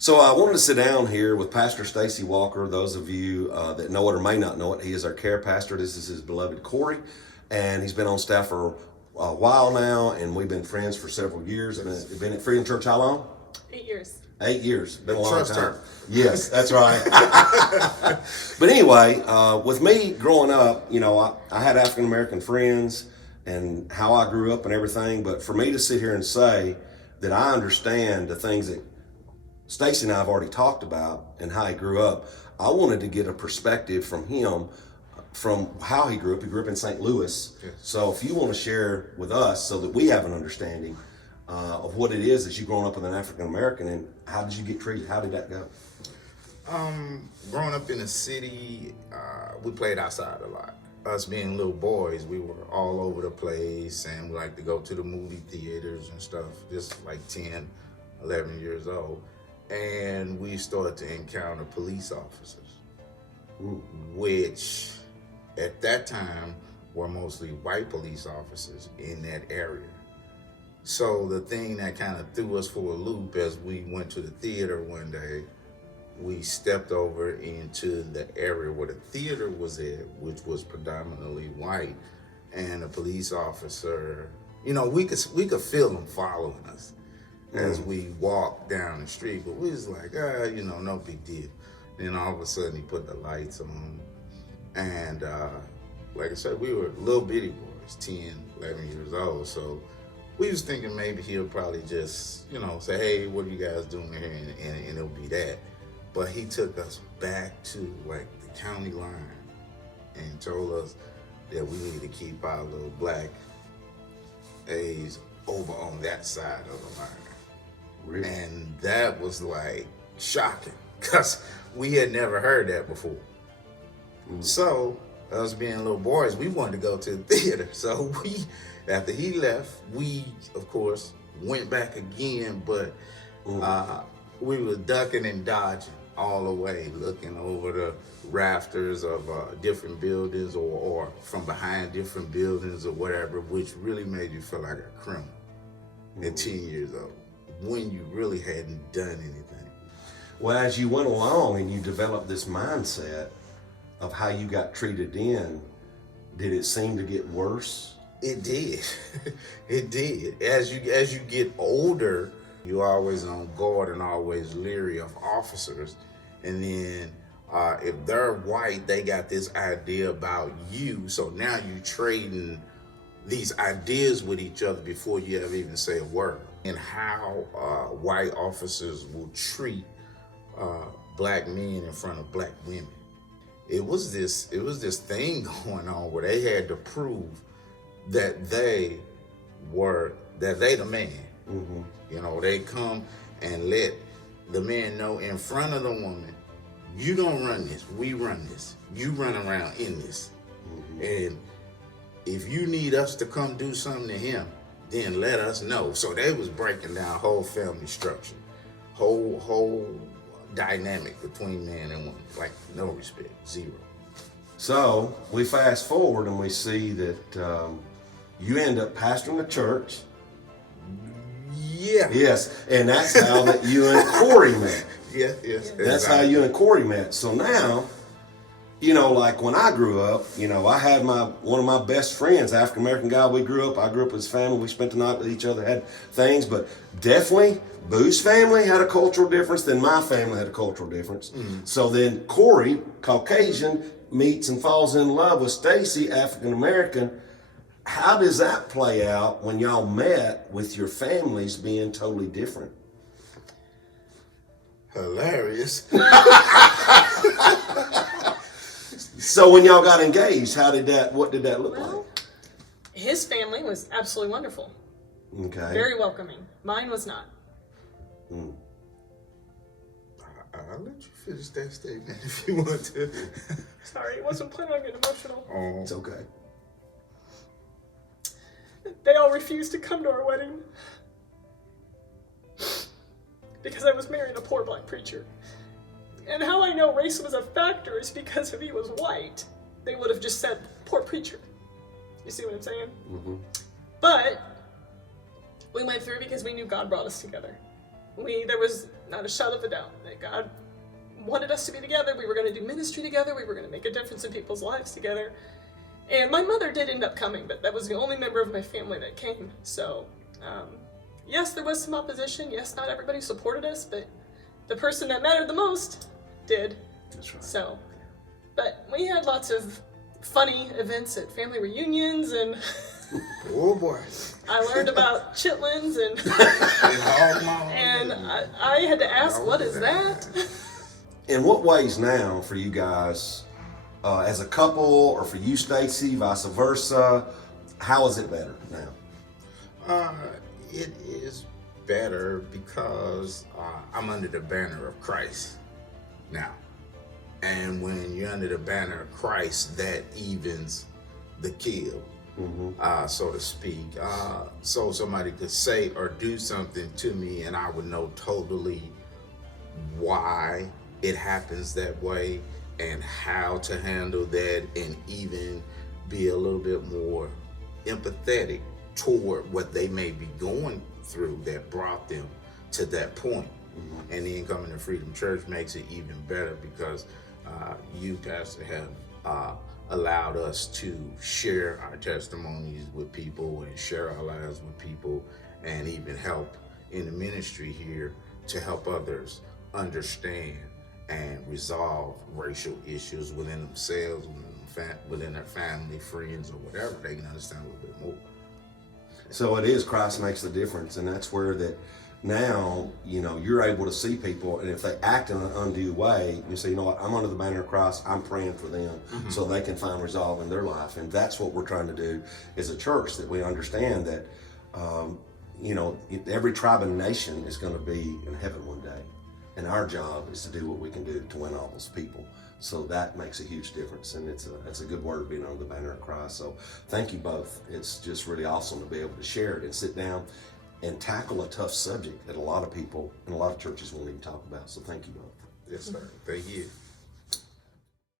So I wanted to sit down here with Pastor Stacey Walker. Those of you that know it or may not know it, he is our care pastor. This is his beloved Kori, and he's been on staff for a while now, and we've been friends for several years. And been at Freedom Church how long? 8 years. 8 years. Been a long Trust time. her. Yes, that's right. But anyway, with me growing up, I had African American friends and how I grew up and everything. But for me to sit here and say that I understand the things that Stacey and I have already talked about and how he grew up, I wanted to get a perspective from him, from how he grew up. He grew up in St. Louis. Yes. So if you want to share with us so that we have an understanding of what it is that you growing up with an African American, and how did you get treated? How did that go? Growing up in the city, we played outside a lot. Us being little boys, we were all over the place, and we liked to go to the movie theaters and stuff, just like 10, 11 years old. And we started to encounter police officers, which at that time were mostly white police officers in that area. So the thing that kind of threw us for a loop as we went to the theater one day, we stepped over into the area where the theater was at, which was predominantly white, and a police officer, we could feel them following us as we walked down the street, but we was like, no big deal. Then all of a sudden he put the lights on, and like I said, we were little bitty boys, 10, 11 years old, so we was thinking maybe he'll probably just, say, hey, what are you guys doing here, and it'll be that. But he took us back to like the county line and told us that we need to keep our little black A's over on that side of the line. Really? And that was like shocking because we had never heard that before. So us being little boys, we wanted to go to the theater. So after he left, we of course went back again, but we were ducking and dodging all the way, looking over the rafters of different buildings or from behind different buildings or whatever, which really made you feel like a criminal at 10 years old, when you really hadn't done anything. Well, as you went along and you developed this mindset of how you got treated in, did it seem to get worse? It did. It did. As you get older, you're always on guard and always leery of officers. And then if they're white, they got this idea about you. So now you trading these ideas with each other before you ever even say a word. And how white officers will treat black men in front of black women. It was this thing going on where they had to prove that they the man. Mm-hmm. They come and let the man know in front of the woman, you don't run this, we run this. You run around in this. Mm-hmm. And if you need us to come do something to him, then let us know. So they was breaking down whole family structure, whole dynamic between man and woman, like no respect, zero. So we fast forward and we see that you end up pastoring a church. Yeah. Yes, and that's how that you and Kori met. Yes. That's how you and Kori met. So now, like when I grew up, I had one of my best friends, African American guy. I grew up with his family. We spent the night with each other, had things, but definitely Boo's family had a cultural difference, then my family had a cultural difference. Mm-hmm. So then Kori, Caucasian, meets and falls in love with Stacey, African American. How does that play out when y'all met with your families being totally different? Hilarious. So when y'all got engaged, what did that look like? His family was absolutely wonderful. Okay. Very welcoming. Mine was not. I'll let you finish that statement if you want to. Sorry, I wasn't planning on getting emotional. Oh. It's okay. They all refused to come to our wedding because I was marrying a poor black preacher. And how I know race was a factor is because if he was white, they would have just said, poor preacher. You see what I'm saying? Mm-hmm. But we went through because we knew God brought us together. There was not a shadow of a doubt that God wanted us to be together. We were going to do ministry together. We were going to make a difference in people's lives together. And my mother did end up coming, but that was the only member of my family that came. So, yes, there was some opposition. Yes, not everybody supported us, but the person that mattered the most did. That's right. So, but we had lots of funny events at family reunions, and Oh boy. I learned about chitlins, and I had to ask, what is that? In what ways now for you guys, as a couple, or for you, Stacey, vice versa, how is it better now? It is better because I'm under the banner of Christ now. And when you're under the banner of Christ, that evens the kill, so to speak. So somebody could say or do something to me and I would know totally why it happens that way and how to handle that, and even be a little bit more empathetic toward what they may be going through that brought them to that point. And then coming to Freedom Church makes it even better because you, Pastor, have allowed us to share our testimonies with people and share our lives with people, and even help in the ministry here to help others understand and resolve racial issues within themselves, within their family, friends, or whatever. They can understand a little bit more. So it is Christ makes the difference, and that's where that now, you're able to see people, and if they act in an undue way, you say, you know what, I'm under the banner of Christ, I'm praying for them so they can find resolve in their life. And that's what we're trying to do as a church, that we understand that, every tribe and nation is going to be in heaven one day. And our job is to do what we can do to win all those people. So that makes a huge difference, and it's a good word, being under the banner of Christ. So thank you both. It's just really awesome to be able to share it and sit down and tackle a tough subject that a lot of people in a lot of churches won't even talk about. So thank you both. Yes, sir. Thank you.